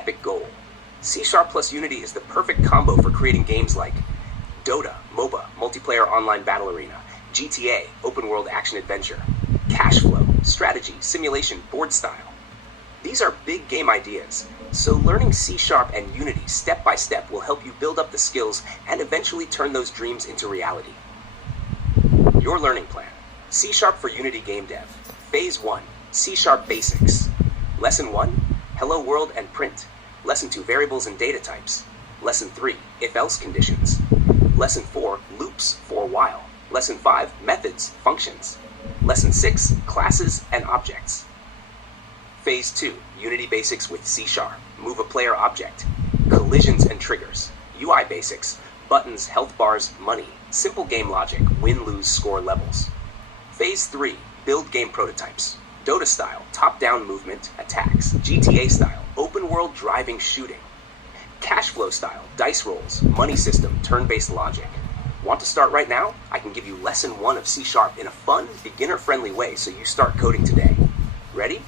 epic goal. C# plus Unity is the perfect combo for creating games like Dota, MOBA, multiplayer online battle arena, GTA, open world action adventure, cash flow, strategy, simulation, board style. These are big game ideas, so learning C# and Unity step by step will help you build up the skills and eventually turn those dreams into reality. Your learning plan: C# for Unity game dev. Phase 1, C# basics. Lesson 1, hello world and print. Lesson 2, variables and data types. Lesson 3, if-else conditions. Lesson 4, loops for while. Lesson 5, methods, functions. Lesson 6, classes and objects. Phase 2, Unity basics with C#. Move a player object. Collisions and triggers. UI basics. Buttons, health bars, money. Simple game logic, win-lose score levels. Phase 3, build game prototypes. Dota style, top-down movement, attacks. GTA style, open-world driving shooting. Cash flow style, dice rolls, money system, turn-based logic. Want to start right now? I can give you lesson 1 of C# in a fun, beginner-friendly way so you start coding today. Ready?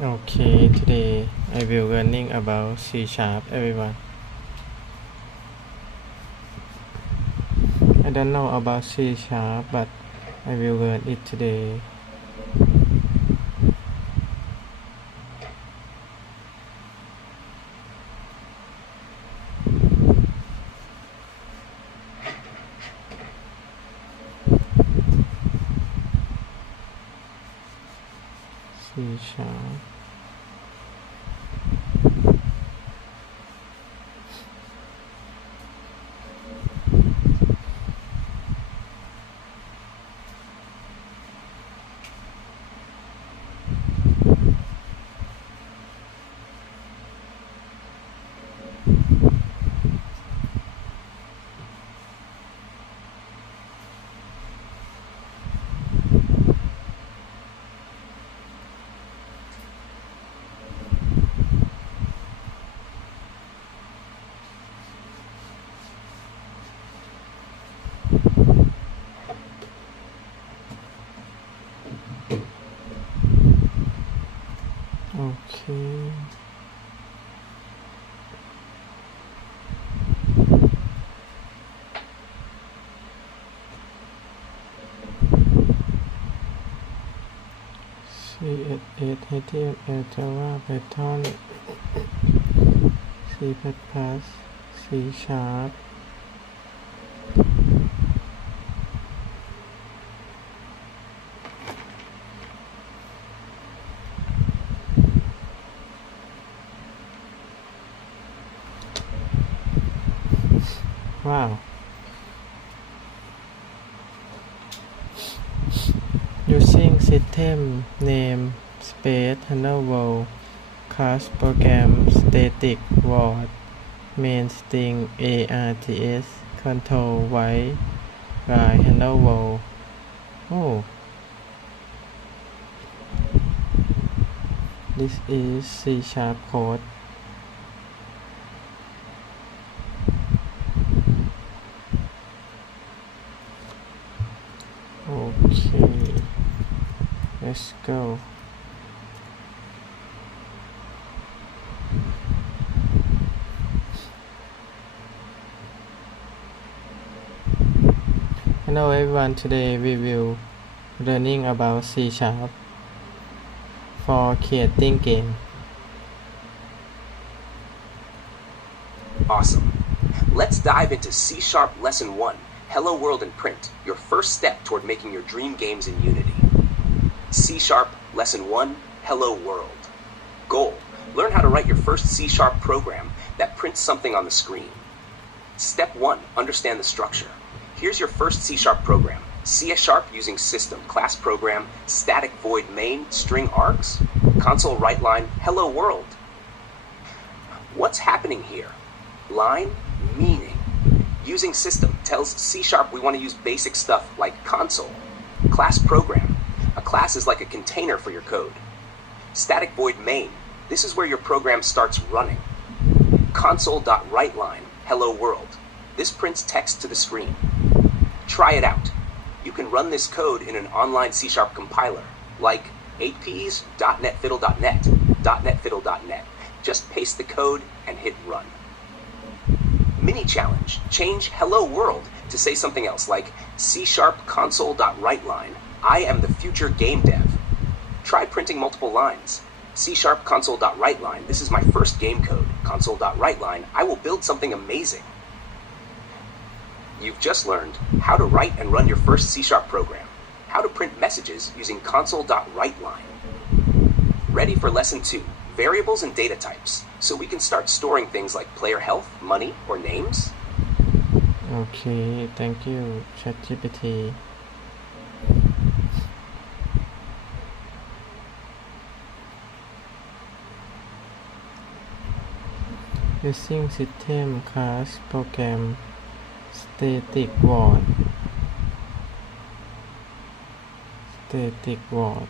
Okay, today I will learning about C#, everyone. I don't know about C#, but I will learn it today. C#. Okay. CSS, HTML, Java, Python, C++, C#. Wow. Using system name space hello world class program static void main string args control white line hello world. Oh, this is C# code. Okay, let's go. Hello everyone, today we will learning about C# for creating game. Awesome. Let's dive into C# lesson 1. Hello World and Print, your first step toward making your dream games in Unity. C# Lesson 1, Hello World. Goal: learn how to write your first C# program that prints something on the screen. Step 1, understand the structure. Here's your first C# program. C# using system, class program, static void main, string args, console write line, hello world. What's happening here? Line, meaning. Using system tells C# we want to use basic stuff like console. Class program. A class is like a container for your code. Static void main. This is where your program starts running. Console.writeLine. Hello world. This prints text to the screen. Try it out. You can run this code in an online C# compiler, like APs.netfiddle.net, .netfiddle.net. Just paste the code and hit run. Mini challenge. Change hello world to say something else like C# console.writeline. I am the future game dev. Try printing multiple lines. C# console.writeline. This is my first game code. Console.writeline. I will build something amazing. You've just learned how to write and run your first C# program. How to print messages using console.writeline. Ready for lesson 2, variables and data types, so we can start storing things like player health, money, or names? Okay, thank you, ChatGPT. Using system class program static void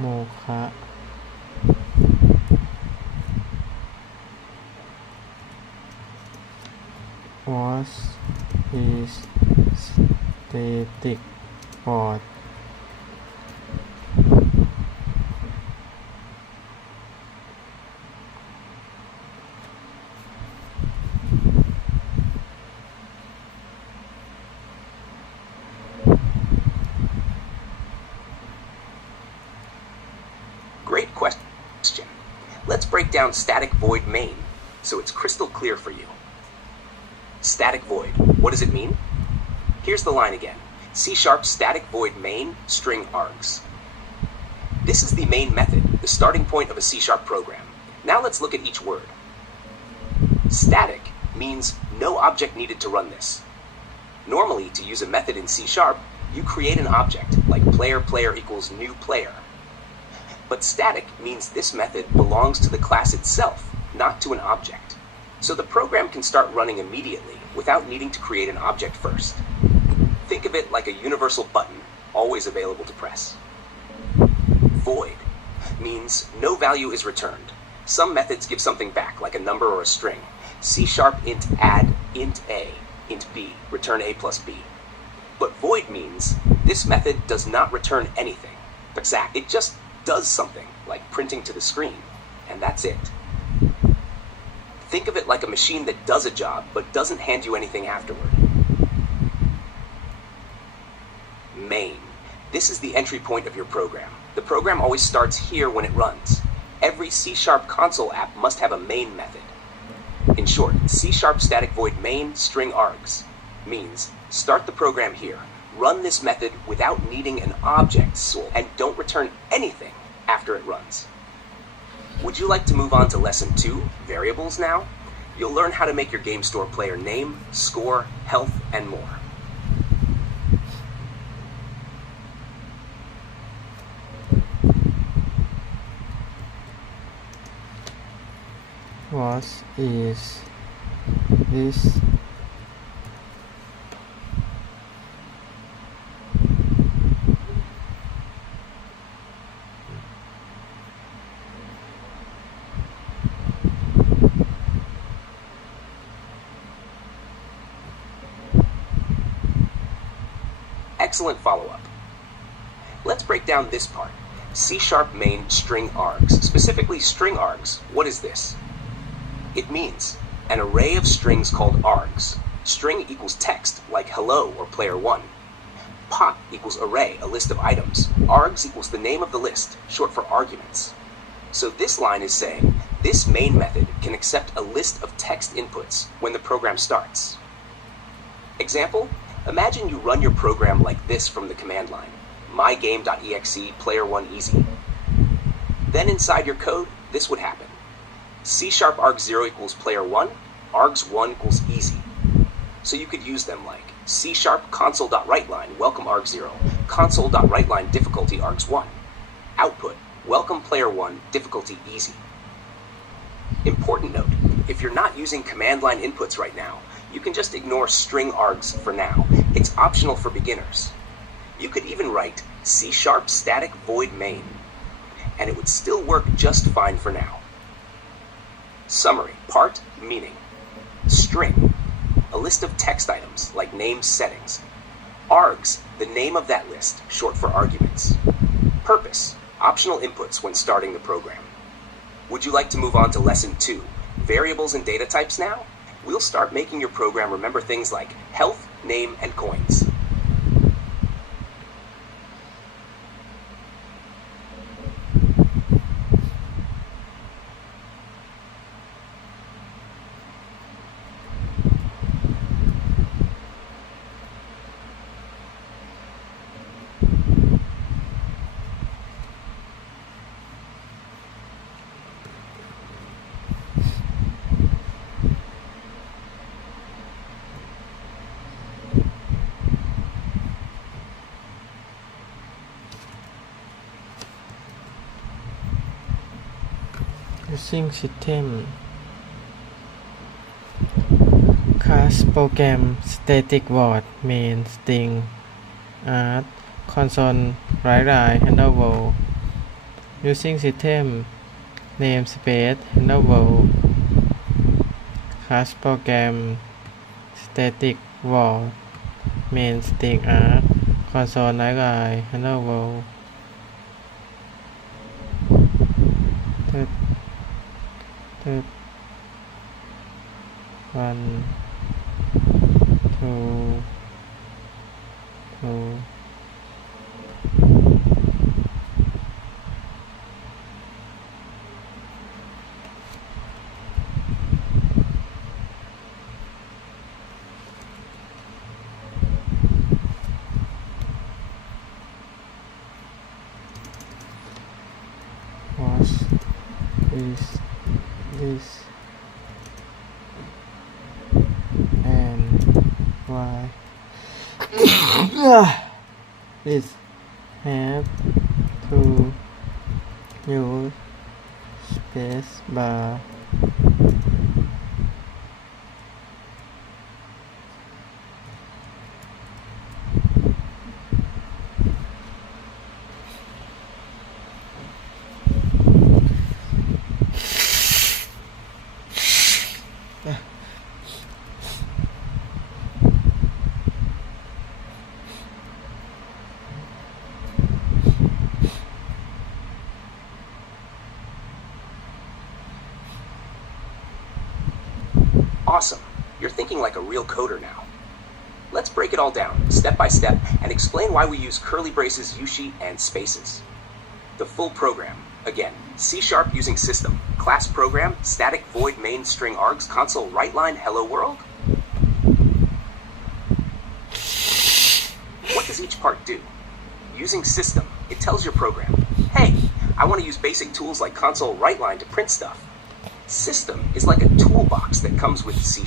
โมคะ what is static void Great question. Let's break down static void main so it's crystal clear for you. Static void. What does it mean? Here's the line again. C# static void main string args. This is the main method, the starting point of a C# program. Now let's look at each word. Static means no object needed to run this. Normally, to use a method in C#, you create an object, like player equals new player. But static means this method belongs to the class itself, not to an object. So the program can start running immediately without needing to create an object first. Think of it like a universal button, always available to press. Void means no value is returned. Some methods give something back, like a number or a string. C# int add int a, int b, return a plus b. But void means this method does not return anything. It just does something, like printing to the screen, and that's it. Think of it like a machine that does a job, but doesn't hand you anything afterward. Main. This is the entry point of your program. The program always starts here when it runs. Every C# console app must have a main method. In short, C# static void main string args means start the program here, run this method without needing an object source, and don't return anything after it runs. Would you like to move on to lesson 2, variables now? You'll learn how to make your game store player name, score, health, and more. What is this? Excellent follow-up. Let's break down this part. C# main string args, specifically string args. What is this? It means an array of strings called args. String equals text, like hello or player 1. Pop equals array, a list of items. Args equals the name of the list, short for arguments. So this line is saying, this main method can accept a list of text inputs when the program starts. Example, imagine you run your program like this from the command line. mygame.exe player1 easy. Then inside your code, this would happen. C# arg0 equals player1, args1 equals easy. So you could use them like C# console.writeline, welcome arg0, console.writeline difficulty args1. Output, welcome player1, difficulty easy. Important note, if you're not using command line inputs right now, you can just ignore string args for now. It's optional for beginners. You could even write C# static void main, and it would still work just fine for now. Summary, part, meaning. String, a list of text items like names, settings. Args, the name of that list, short for arguments. Purpose, optional inputs when starting the program. Would you like to move on to lesson 2, variables and data types now? We'll start making your program remember things like health, name, and coins. Using system class program static void main string art console write line hello world using system namespace hello world class program static void main string art console write line hello world Step 1 2 2 what is this and why this have to use space bar Awesome. You're thinking like a real coder now. Let's break it all down, step by step, and explain why we use curly braces, U-sheet, and spaces. The full program. Again, C# using system, class program, static void main string args, console write line, hello world. What does each part do? Using system, it tells your program, hey, I want to use basic tools like console write line to print stuff. System is like a toolbox that comes with C#.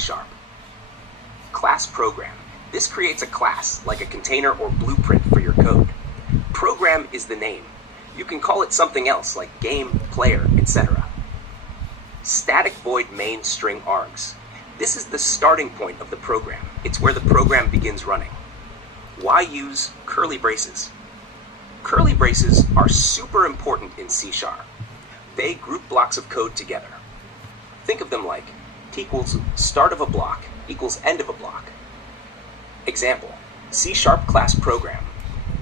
Class program. This creates a class, like a container or blueprint for your code. Program is the name. You can call it something else, like game, player, etc. Static void main string args. This is the starting point of the program. It's where the program begins running. Why use curly braces? Curly braces are super important in C#. They group blocks of code together. Think of them like t equals start of a block equals end of a block. Example, C# class program.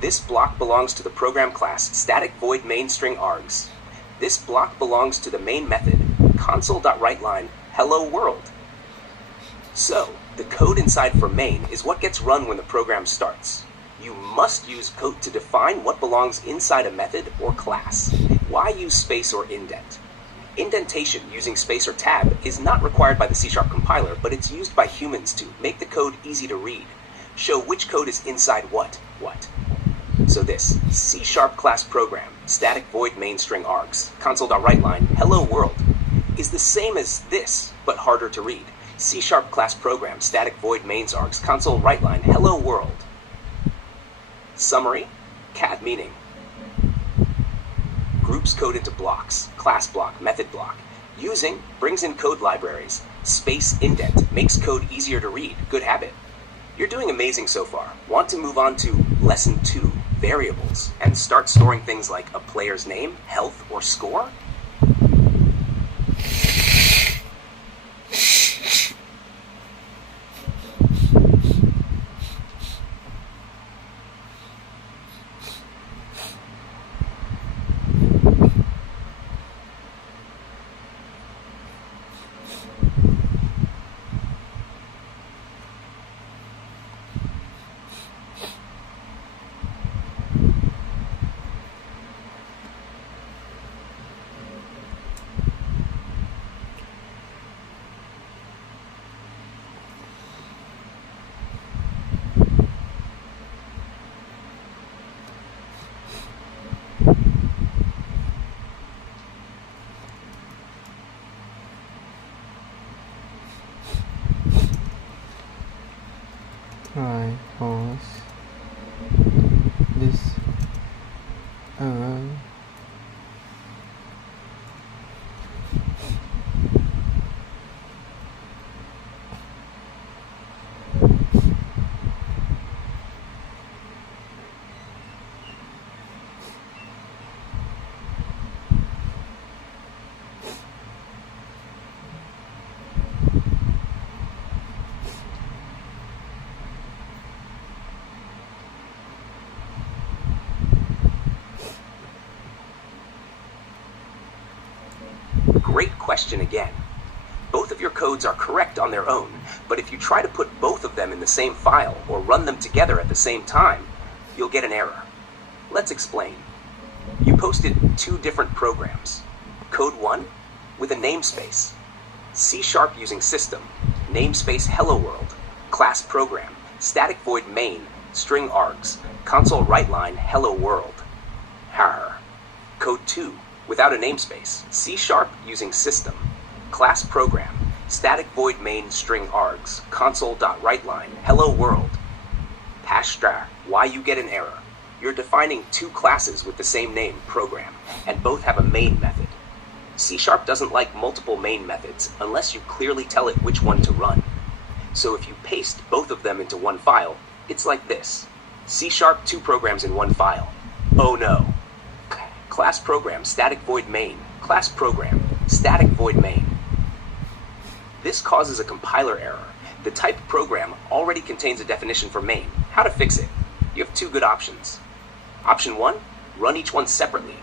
This block belongs to the program class static void main string args. This block belongs to the main method console.writeLine hello world. So, the code inside for main is what gets run when the program starts. You must use code to define what belongs inside a method or class. Why use space or indent? Indentation using space or tab is not required by the C# compiler, but it's used by humans to make the code easy to read. Show which code is inside what. So this C# class program, static void main string args, console.writeLine hello world, is the same as this, but harder to read. C# class program, static void mains args, console writeline hello world. Summary, CAD meaning. Groups code into blocks, class block, method block. Using brings in code libraries. Space indent makes code easier to read. Good habit. You're doing amazing so far. Want to move on to lesson 2, variables, and start storing things like a player's name, health, or score? เออGreat question again. Both of your codes are correct on their own, but if you try to put both of them in the same file or run them together at the same time, you'll get an error. Let's explain. You posted two different programs. Code 1 with a namespace. C# using system, namespace hello world, class program, static void main, string args, console write line hello world. Har. Code 2 without a namespace. C# using system, class program, static void main string args, console.writeline, hello world. Hashtag, why you get an error. You're defining two classes with the same name, program, and both have a main method. C# doesn't like multiple main methods unless you clearly tell it which one to run. So if you paste both of them into one file, it's like this. C# two programs in one file. Oh no. Class program, static void main, class program, static void main. This causes a compiler error. The type program already contains a definition for main. How to fix it? You have two good options. Option 1, run each one separately.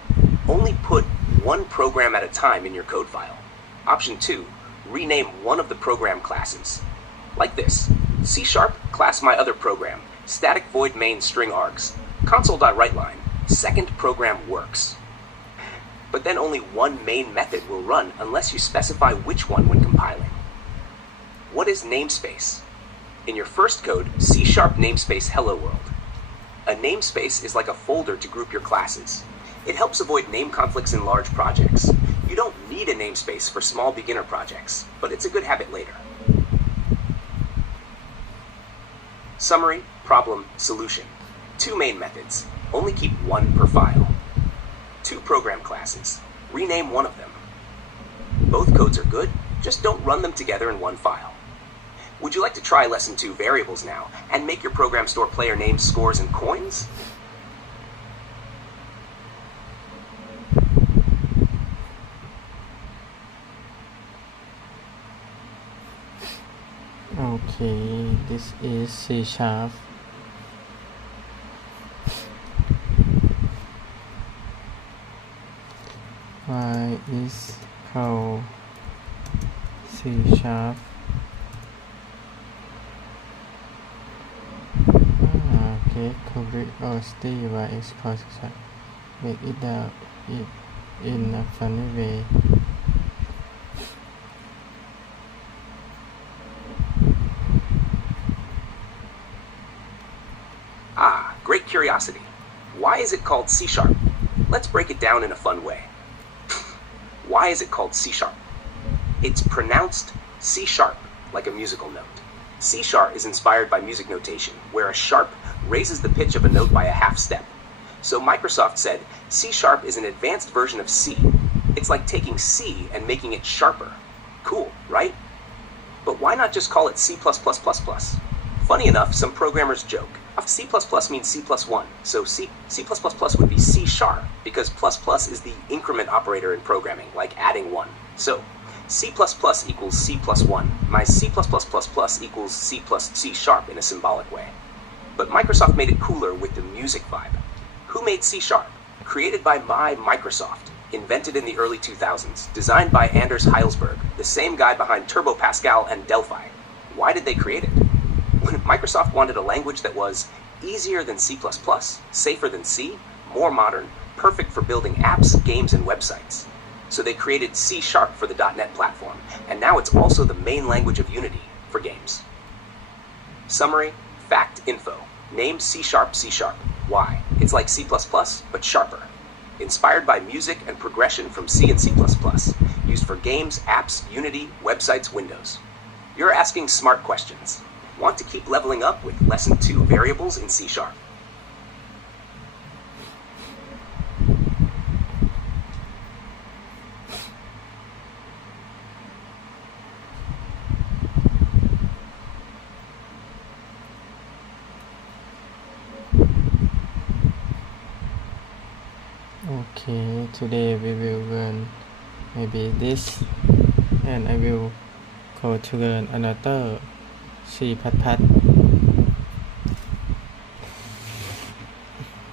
Only put one program at a time in your code file. Option 2, rename one of the program classes. Like this, C# class my other program, static void main string args, console.writeline, second program works. But then only one main method will run unless you specify which one when compiling. What is namespace? In your first code, C# namespace hello world. A namespace is like a folder to group your classes. It helps avoid name conflicts in large projects. You don't need a namespace for small beginner projects, but it's a good habit later. Summary, problem, solution. Two main methods. Only keep one per file. Two program classes. Rename one of them. Both codes are good, just don't run them together in one file. Would you like to try Lesson 2 variables now and make your program store player names, scores, and coins? Okay, this is C#. Y is called C#. Okay, curiosity. Y is called C#. Make it out in a funny way. Ah, great curiosity. Why is it called C#? Let's break it down in a fun way. Why is it called C#? It's pronounced C#, like a musical note. C# is inspired by music notation, where a sharp raises the pitch of a note by a half step. So Microsoft said C# is an advanced version of C. It's like taking C and making it sharper. Cool, right? But why not just call it C++++? Funny enough, some programmers joke. C++ means C+1, so C++ would be C# because plus is the increment operator in programming, like adding 1. So C++ equals C+1. My C+++ equals C+C# in a symbolic way. But Microsoft made it cooler with the music vibe. Who made C#? Created by Microsoft, invented in the early 2000s, designed by Anders Heilsberg, the same guy behind Turbo Pascal and Delphi. Why did they create it? Microsoft wanted a language that was easier than C++, safer than C, more modern, perfect for building apps, games, and websites. So they created C# for the .NET platform, and now it's also the main language of Unity for games. Summary, fact, info. Name C#. Why? It's like C++, but sharper. Inspired by music and progression from C and C++. Used for games, apps, Unity, websites, Windows. You're asking smart questions. Want to keep leveling up with Lesson 2 variables in C#? Okay, today we will learn maybe this, and I will go to learn another C++.